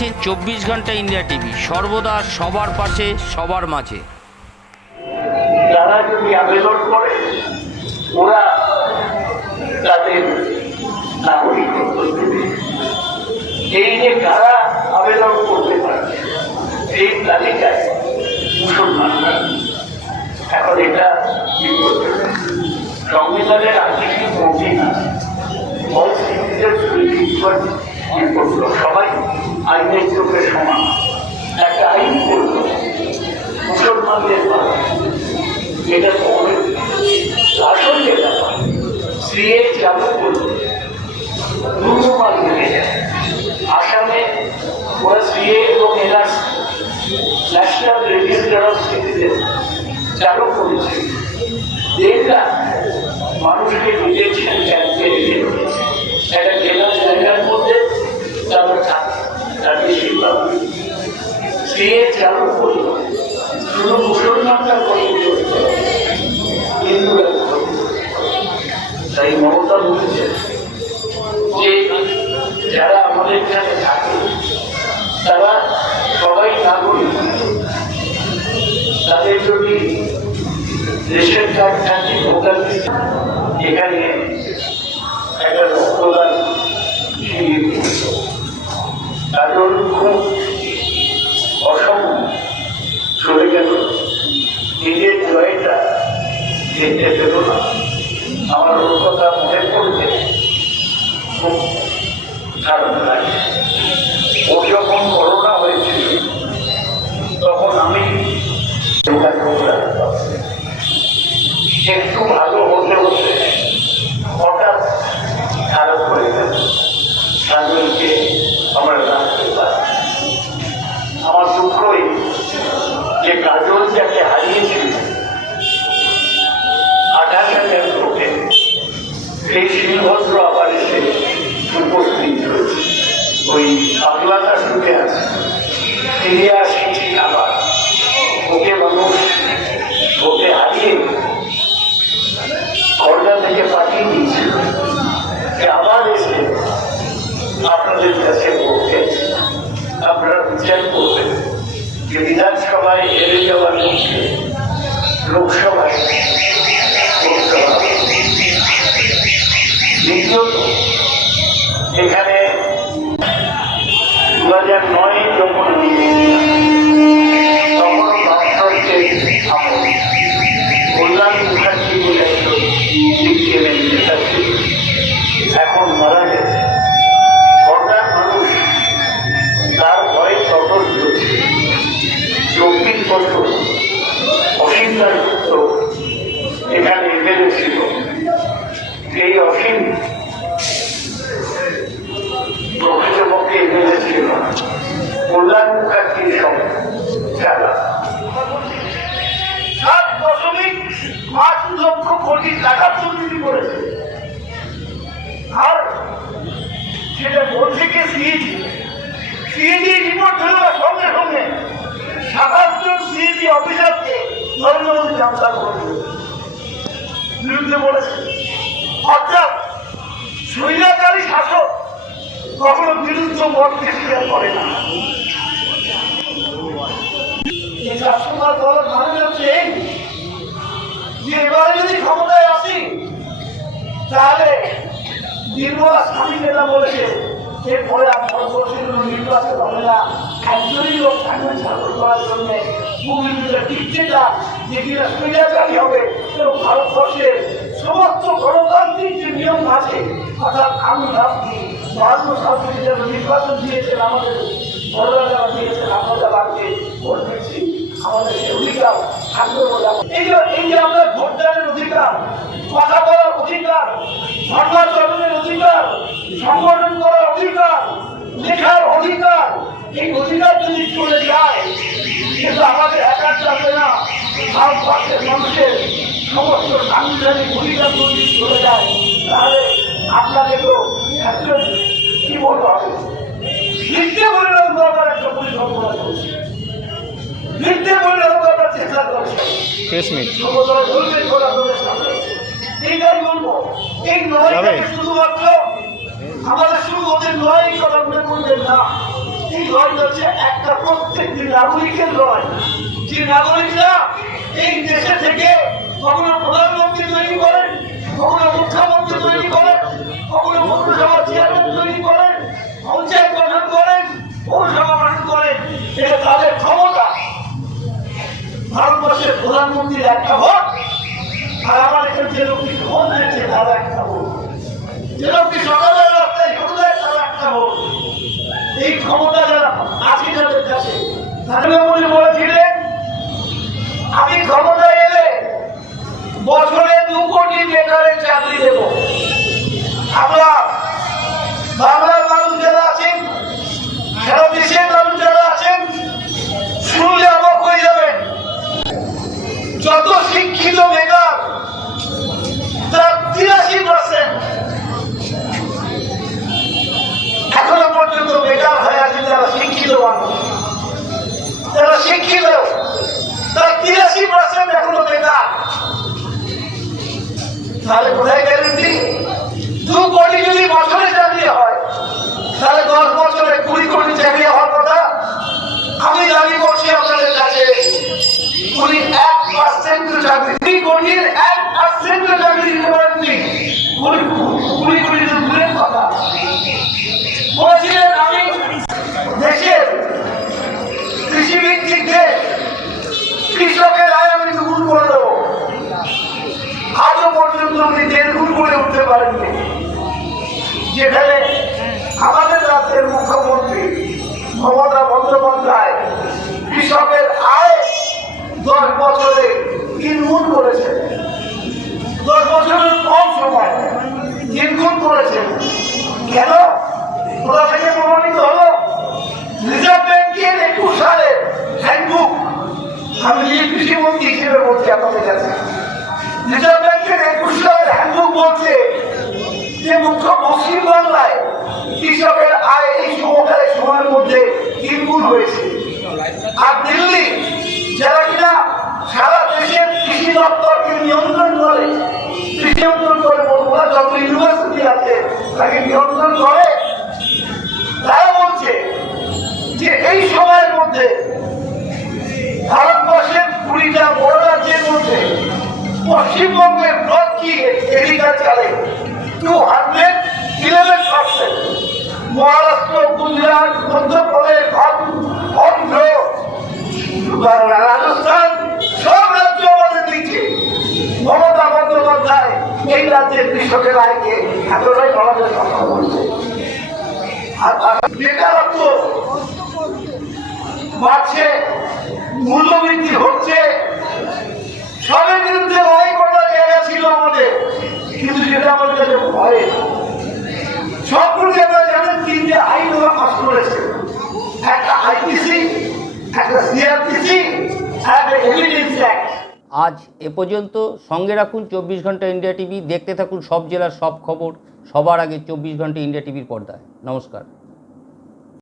দেখছেন চব্বিশ ঘণ্টা ইন্ডিয়া টিভি। সর্বদা সবার পাশে, সবার মাঝে। যারা যদি আবেদন করে, ওরা তাদের এই যে কারা আবেদন করতে পারে, এই তালিকায় মুসলমানরা এখন এটা সংবিধানের আর্টিকেল পৌঁছে না। আইনের চোখে সমান। একটা আইন করল মুসলমানদের এটা তো অনেক আসল যেটা সিএ চালু করল দুর্গমান হয়ে আসামে ওরা সিএ এবং NR national register of citizen চালু করেছে। যেটা মানুষকে রেখে একটা যারা থাকে। তারা সবাই নাগরিক। তাদের যদি রেশন কার্ড থাকে এখানে একটা রক্তদান শিবির। তাদের খুব অসম চলে গেল নিজের জয়টা দেখতে পেল না। আমার কথা মনে পড়ছে। খুব খারাপ করে। ও যখন করোনা જે વિધાનસભાએ હેરી જવાનું છે લોકસભાએ কোটি টাকা দুর্নীতি করেছে? আর সেটা বলছে সিএজি। সিএজি রিপোর্ট হলো সঙ্গে সঙ্গে সাতাশ জন সিএজি অফিসারকে নরেন্দ্র মোদী জামতা করে বিরুদ্ধে বলেছে। অর্থাৎ স্বৈরাচারী শাসক কখনো বিরুদ্ধ মতকে স্বীকার করে না। শাসনার দলের মানে হচ্ছে যে এবারে যদি ক্ষমতায় আসি তাহলে নির্মলা স্বামী যেটা বলেছে এরপরে আর ভারতবর্ষের নির্বাচন হবে না। একজনই লোক থাকবে শাসন করার জন্য। ভূমিকা টিকছেটা যে কিনা স্বৈরাচারী হবে, এবং ভারতবর্ষের সমস্ত গণতান্ত্রিক যে নিয়ম আছে অর্থাৎ আমি বাহান্ন সাল থেকে যারা নির্বাচন দিয়েছেন আমাদের বড়রা দিয়েছেন আমরা ভোট দিচ্ছি আমাদের সেই অধিকার থাকবে বলে এই যে আমরা ভোট অধিকার কথা বলার অধিকার সংবাদ চলনের অধিকার সংগঠন করার অধিকার লেখার অধিকার এই অধিকার যদি চলে যায় কিন্তু আমাদের একার যাবে না ভারতবর্ষের মানুষের সমস্ত সাংবিধানিক অধিকার যদি চলে যায় তাহলে আপনাদেরও একজন কি বলতে হবে লিখতে পরিণত দরকার একটা পরিকল্পনা করছে লিখতে পরিণত দরকার চেষ্টা করছে মিট এইটাই বলব। এই শুধুমাত্র আমাদের শুধু ওদের নয় কথা মনে করবেন না। এই হচ্ছে একটা প্রত্যেকটি নাগরিকের লড়াই। যে নাগরিকরা এই দেশে থেকে কখনো প্রধানমন্ত্রী তৈরি করেন কখনো মুখ্যমন্ত্রী তৈরি করেন কখনো পৌরসভা চেয়ারম্যান তৈরি করেন পঞ্চায়েত গঠন করেন পৌরসভা গঠন করেন। এটা তাদের ক্ষমতা। ভারতবর্ষের প্রধানমন্ত্রীর একটা ভোট। যে লোকটি তার একটা ভোট এই ক্ষমতা যারা আছে কাছে তাদের মনে বলেছিলেন, আমি ক্ষমতায় এলে বছরে দু কোটি বেকারের চাকরি দেব। আমরা বাংলার মানুষ যারা আছেন, সারা মানুষ তাহলে কোথায় যেখানে আমাদের রাজ্যের মুখ্যমন্ত্রী মমতা বন্দ্যোপাধ্যায় কৃষকের আয় দশ বছরে তিন গুণ করেছে। দশ বছরের কম সময় তিন গুণ করেছে। কেন? কোথা থেকে প্রমাণিত হলো? রিজার্ভ ব্যাংকের একুশ সালে হ্যান্ডবুক। আমি কৃষিমন্ত্রী হিসেবে বলছি, আপনাদের কাছে। রিজার্ভ ব্যাংকের একুশ সালের হ্যান্ডবুক বলছে যে মুখ্য পশ্চিম বাংলায় কৃষকের আয় এই সময়কালে সময়ের মধ্যে তিন হয়েছে। আর দিল্লি যারা কিনা সারা দেশের কৃষি দপ্তরকে নিয়ন্ত্রণ করে নিয়ন্ত্রণ করে বন্ধুরা, যত ইউনিভার্সিটি আছে, তাকে নিয়ন্ত্রণ করে। তারা বলছে যে এই সময়ের মধ্যে ভারতবর্ষের কুড়িটা বড় রাজ্যের মধ্যে পশ্চিমবঙ্গের গ্রোথ কি এগ্রিকালচারে two hundred eleven Maharashtra, Gujarat Madhya Pradesh Andhra. Rajasthan সব রাজ্য আমাদের দিচ্ছে। মমতা বন্দ্যোপাধ্যায় এই রাজ্যের কৃষকের আয়কে এতটাই বাড়াতে সক্ষম আর বেকারত্ব বাড়ছে, মূল্যবৃদ্ধি হচ্ছে, সবের বিরুদ্ধে লড়াই করার জায়গা ছিল আমাদের কিন্তু জানেন, তিনটে আইন ওরা করেছে। একটা আইপিসি, একটা সিআরপিসি আজ এ পর্যন্ত সঙ্গে রাখুন চব্বিশ ঘণ্টা ইন্ডিয়া টিভি। দেখতে থাকুন সব জেলার সব খবর। সবার আগে চব্বিশ ঘণ্টা ইন্ডিয়া টিভির পর্দায়। নমস্কার।